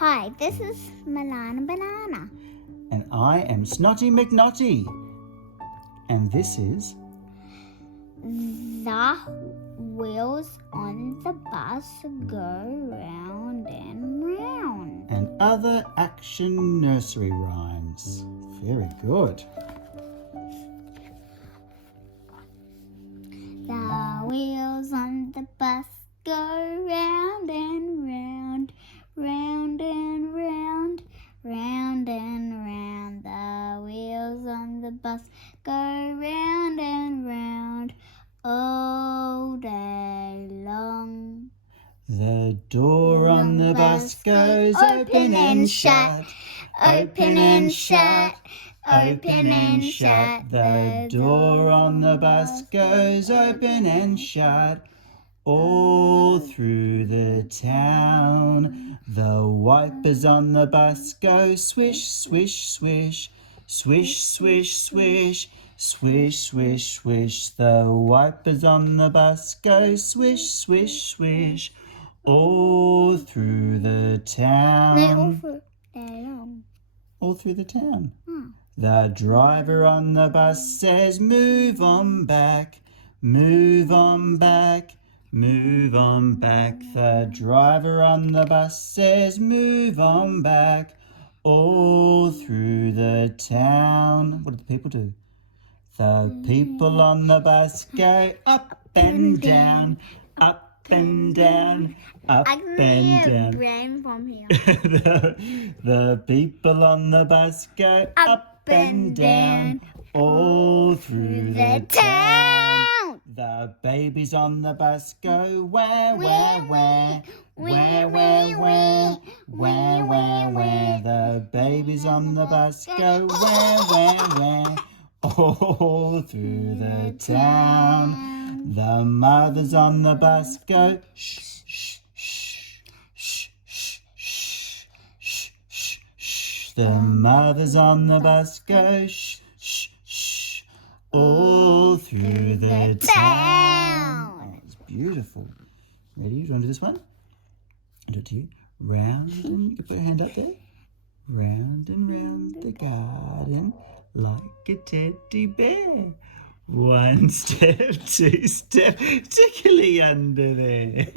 Hi, this is Milana Banana. And I am Snotty McKnotty. And this is... The wheels on the bus go round and round. And other action nursery rhymes. Very good. The wheels on the bus go round and round, round and round, round and round. The wheels on the bus go round and round all day long. The door on the bus goes open and shut, open and shut, open and shut. The door on the bus goes open and shut. All through the town, the wipers on the bus go swish, swish, swish, swish, swish, swish, swish, swish, swish. The wipers on the bus go swish, swish, swish, all through the town. All through the town. The driver on the bus says, move on back, move on back, move on back. The driver on the bus says, move on back, all through the town. What do the people do? The people on the bus go up and down, up and down, up and down. Brain from here. The people on the bus go up and down, all through the town. The babies on the bus go wah, wah, wah, wah, wah, wah, wah, wah, wah. The babies on the bus go wah, wah, wah, all through the town. The mothers on the bus go shh, shh, shh, shh, shh, shh, shh, shh, shh. The mothers on the bus go shh, shh, shh, all through the town. Oh, it's beautiful. Ready? Do you want to do this one? I'll do it to you. Round and, you can put your hand up there. Round and round the garden like a teddy bear. One step, two step, tickly under there.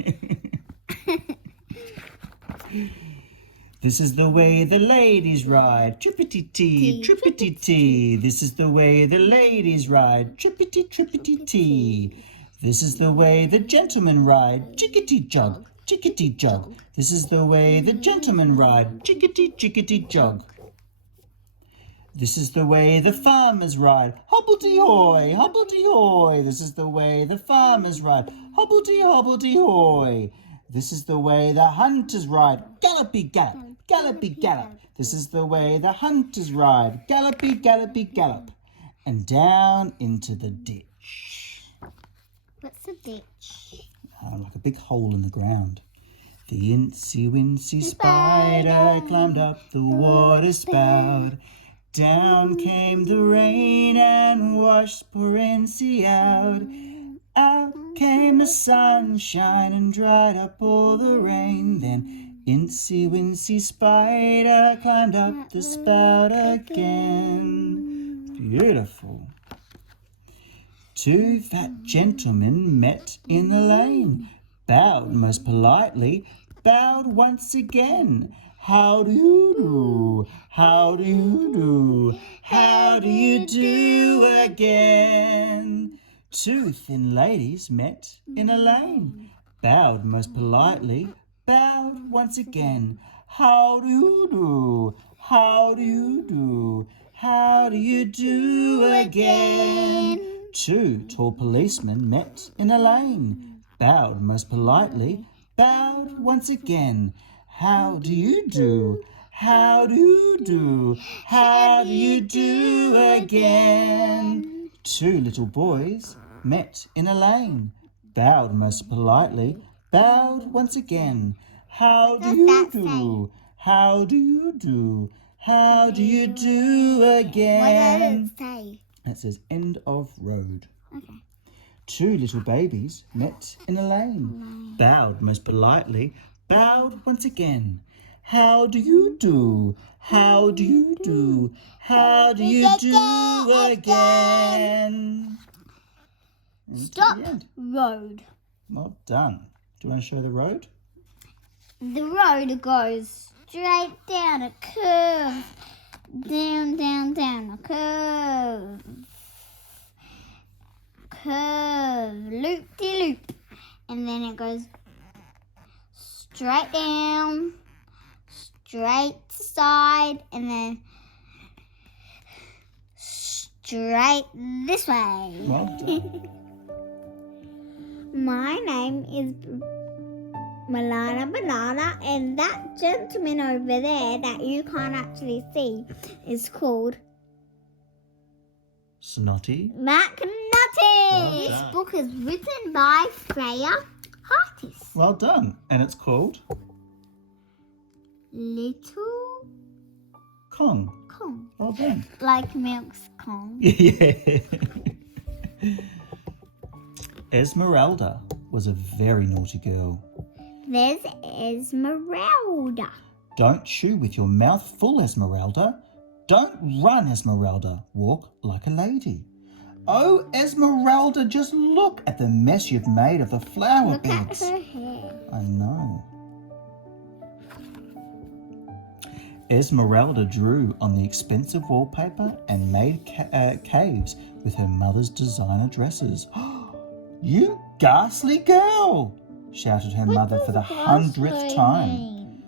This is the way the ladies ride, trippity-tee, trippity-tee. This is the way the ladies ride, trippity, trippity-tee. This is the way the gentlemen ride, jiggity-jog, jiggity-jog. This is the way the gentlemen ride, jiggity, jiggity-jog. This is the way the farmers ride, hobbledy-hoy, hobbledy-hoy. This is the way the farmers ride, hobbledy, hobbledy-hoy. This is the way the hunters ride, gallopy, gallop, gallopy, gallop. This is the way the hunters ride, gallopy, gallopy, gallop. And down into the ditch. What's a ditch? Like a big hole in the ground. The incy-wincy spider climbed up the water spout. Down came the rain and washed poor Incy out. Out came the sunshine and dried up all the rain. Then Incy-wincy spider climbed up the spout again. Beautiful. Two fat gentlemen met in a lane, bowed most politely, bowed once again. How do you do? How do you do? How do you do again? Two thin ladies met in a lane, bowed most politely, bowed once again. How do you do? How do you do? How do you do again? Two tall policemen met in a lane, bowed most politely, bowed once again. How do you do? How do you do? How do you do again? Two little boys met in a lane, bowed most politely, bowed once again. How do you do? How do you do? How do you do again? What does it say? That says end of road. Okay. Two little babies met in a lane, bowed most politely, bowed once again. How do you do? How do you do? How do you do again? And to Stop the end. road. Well done. Do you want to show the road? The road goes straight down a curve. Down, down, down a curve. Curve. Loop-de-loop. And then it goes straight down, straight side, and then straight this way. Well done. My name is Milana Banana, and that gentleman over there that you can't actually see is called Snotty. McKnotty. Well This done. book is written by Fraya Hartas. Well done. And it's called Little Kong. Kong. Well done. Like Milk's Kong. Yeah. Esmeralda was a very naughty girl. There's Esmeralda. Don't chew with your mouth full, Esmeralda. Don't run, Esmeralda. Walk like a lady. Oh, Esmeralda, just look at the mess you've made of the flower Look at beds. her hair. I know. Esmeralda drew on the expensive wallpaper and made caves with her mother's designer dresses. You ghastly girl! Shouted her mother for the 100th time.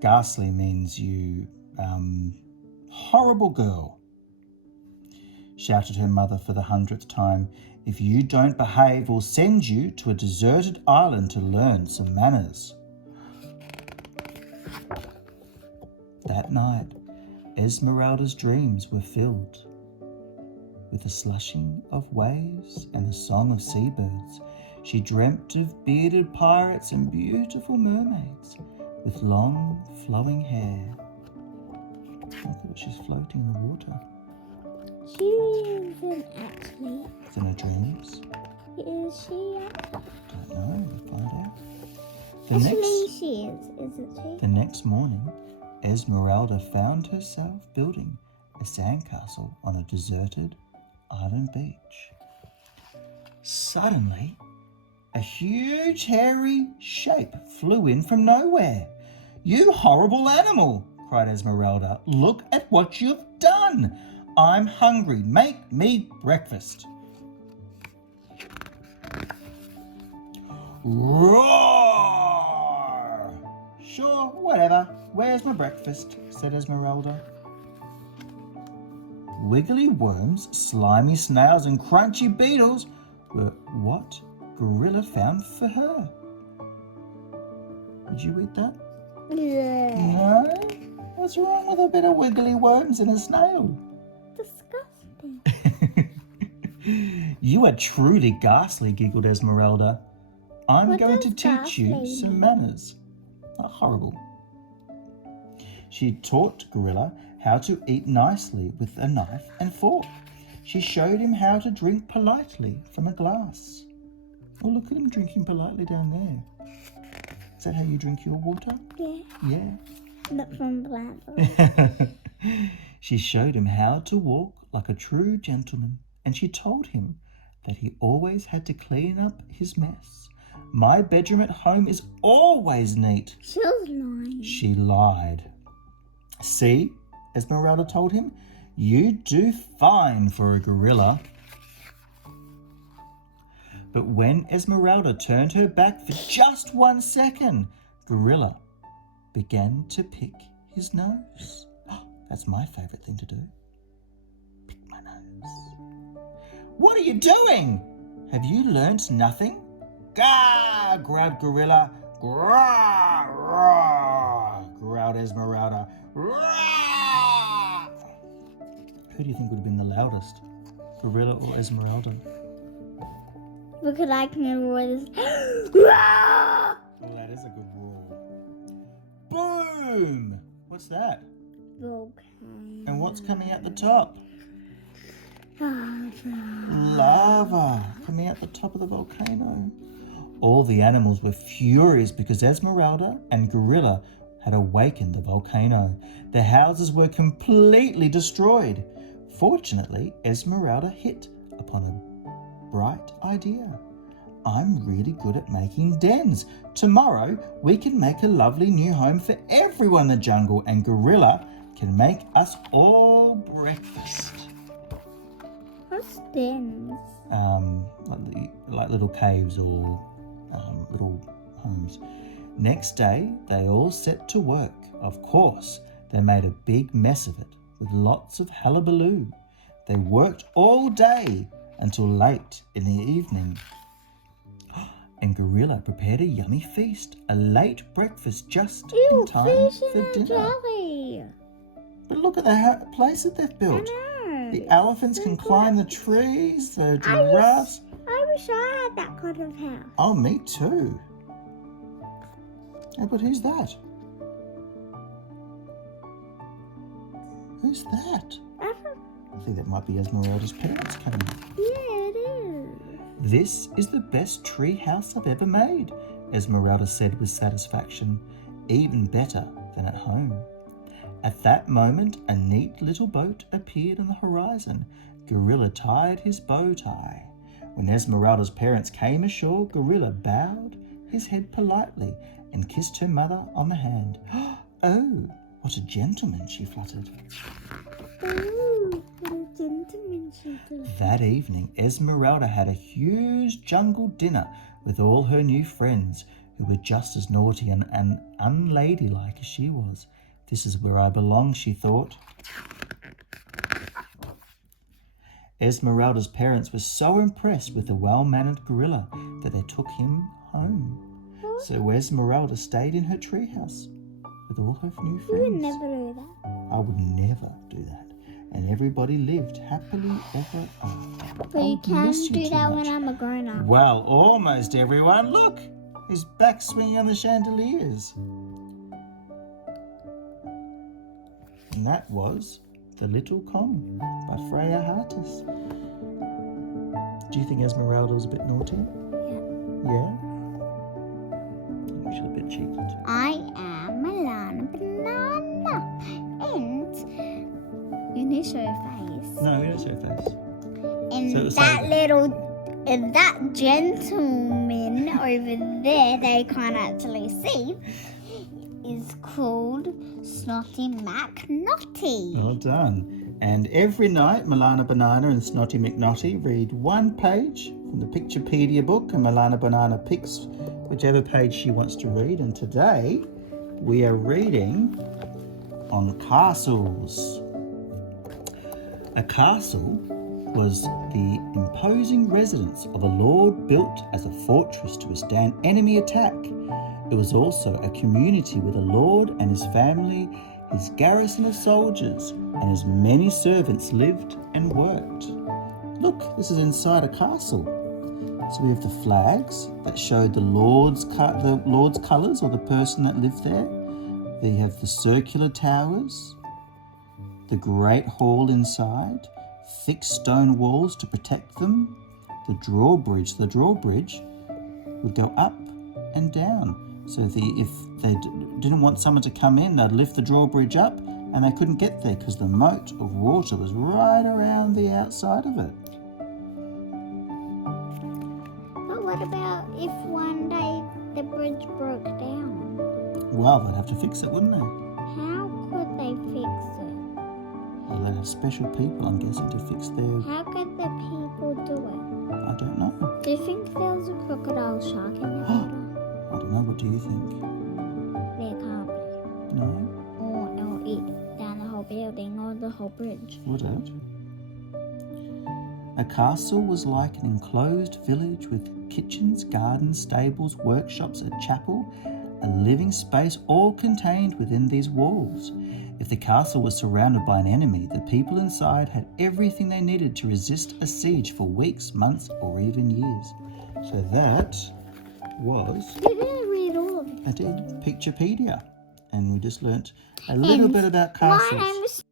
Ghastly means you, horrible girl. Shouted her mother for the 100th time. If you don't behave, we'll send you to a deserted island to learn some manners. That night, Esmeralda's dreams were filled with the slushing of waves and the song of seabirds. She dreamt of bearded pirates and beautiful mermaids with long, flowing hair. Look at her, she's floating in the water. She isn't actually. It's in her dreams. Is she? Don't know, we'll find out. Actually, she is, isn't she? The next morning, Esmeralda found herself building a sandcastle on a deserted island beach. Suddenly, a huge hairy shape flew in from nowhere. You horrible animal, cried Esmeralda. Look at what you've done. I'm hungry. Make me breakfast. Roar! Sure, whatever. Where's my breakfast? Said Esmeralda. Wiggly worms, slimy snails and crunchy beetles were what Gorilla found for her. Would you eat that? Yeah. No? What's wrong with a bit of wiggly worms and a snail? Disgusting. You are truly ghastly, giggled Esmeralda. I'm What going to does teach you ghastly some mean? manners. Not horrible. She taught Gorilla how to eat nicely with a knife and fork. She showed him how to drink politely from a glass. Oh, look at him drinking politely down there. Is that how you drink your water? Yeah. Yeah. Not from plants. She showed him how to walk like a true gentleman, and she told him that he always had to clean up his mess. My bedroom at home is always neat. She was lying. She lied. See, Esmeralda told him, you do fine for a gorilla. But when Esmeralda turned her back for just 1 second, Gorilla began to pick his nose. That's my favourite thing to do. Pick my nose. What are you doing? Have you learnt nothing? Gah! Growled Gorilla. Grah! Rah! Growled Esmeralda. Rah! Who do you think would have been the loudest? Gorilla or Esmeralda? Because I can roar this. Oh, that is a good roar. Boom! What's that? Volcano. And what's coming out the top? Lava. Lava coming out the top of the volcano. All the animals were furious because Esmeralda and Gorilla had awakened the volcano. The houses were completely destroyed. Fortunately, Esmeralda hit upon a bright idea. I'm really good at making dens. Tomorrow we can make a lovely new home for everyone in the jungle, and Gorilla can make us all breakfast. What's dens? Like little caves or little homes. Next day, they all set to work. Of course, they made a big mess of it with lots of hullabaloo. They worked all day until late in the evening. And Gorilla prepared a yummy feast, a late breakfast just in time for dinner. Jelly. But look at the place that they've built. I know. The elephants can climb the trees, the giraffes. I wish I had that kind of house. Oh, me too. Oh, but who's that? Who's that? I think that might be Esmeralda's parents coming. Yeah, it is. This is the best tree house I've ever made, Esmeralda said with satisfaction. Even better than at home. At that moment, a neat little boat appeared on the horizon. Gorilla tied his bow tie. When Esmeralda's parents came ashore, Gorilla bowed his head politely and kissed her mother on the hand. Oh, what a gentleman, she fluttered. Ooh, what a gentleman she does. That evening, Esmeralda had a huge jungle dinner with all her new friends, who were just as naughty and unladylike as she was. This is where I belong, she thought. Esmeralda's parents were so impressed with the well-mannered gorilla that they took him home. So Esmeralda stayed in her treehouse with all her new friends. You would never do that. I would never do that. And everybody lived happily ever after. But you can do that when I'm a grown-up. Well, almost everyone. Look, he's back swinging on the chandeliers. And that was The Little Kong by Fraya Hartas. Do you think Esmeralda was a bit naughty? Yeah? She's a bit cheeky too. I am Milana Banana. And you need to show your face. No, we don't show her face. And that gentleman over there that you can't actually see is called Snotty McKnotty. Well done. And every night, Milana Banana and Snotty McKnotty read one page from the Picturepedia book, and Milana Banana picks whichever page she wants to read. And today, we are reading on castles. A castle was the imposing residence of a lord built as a fortress to withstand enemy attack. It was also a community where the lord and his family, his garrison of soldiers, and his many servants lived and worked. Look, this is inside a castle. So we have the flags that showed the lord's colours, or the person that lived there. Then you have the circular towers, the great hall inside, thick stone walls to protect them, the drawbridge. The drawbridge would go up and down. So if they didn't want someone to come in, they'd lift the drawbridge up and they couldn't get there because the moat of water was right around the outside of it. But what about if one day the bridge broke down? Well, they'd have to fix it, wouldn't they? How could they fix it? Well, they'd have special people, I'm guessing, to fix their... How could the people do it? I don't know. Do you think there was a crocodile shark in the water? I don't know. What do you think? There can't be. No? Or it'll eat down the whole building or the whole bridge. Would it? A castle was like an enclosed village with kitchens, gardens, stables, workshops, a chapel, a living space, all contained within these walls. If the castle was surrounded by an enemy, the people inside had everything they needed to resist a siege for weeks, months, or even years. So that was... You didn't read all of it. I did. Picturepedia. And we just learnt a little bit about castles. My name is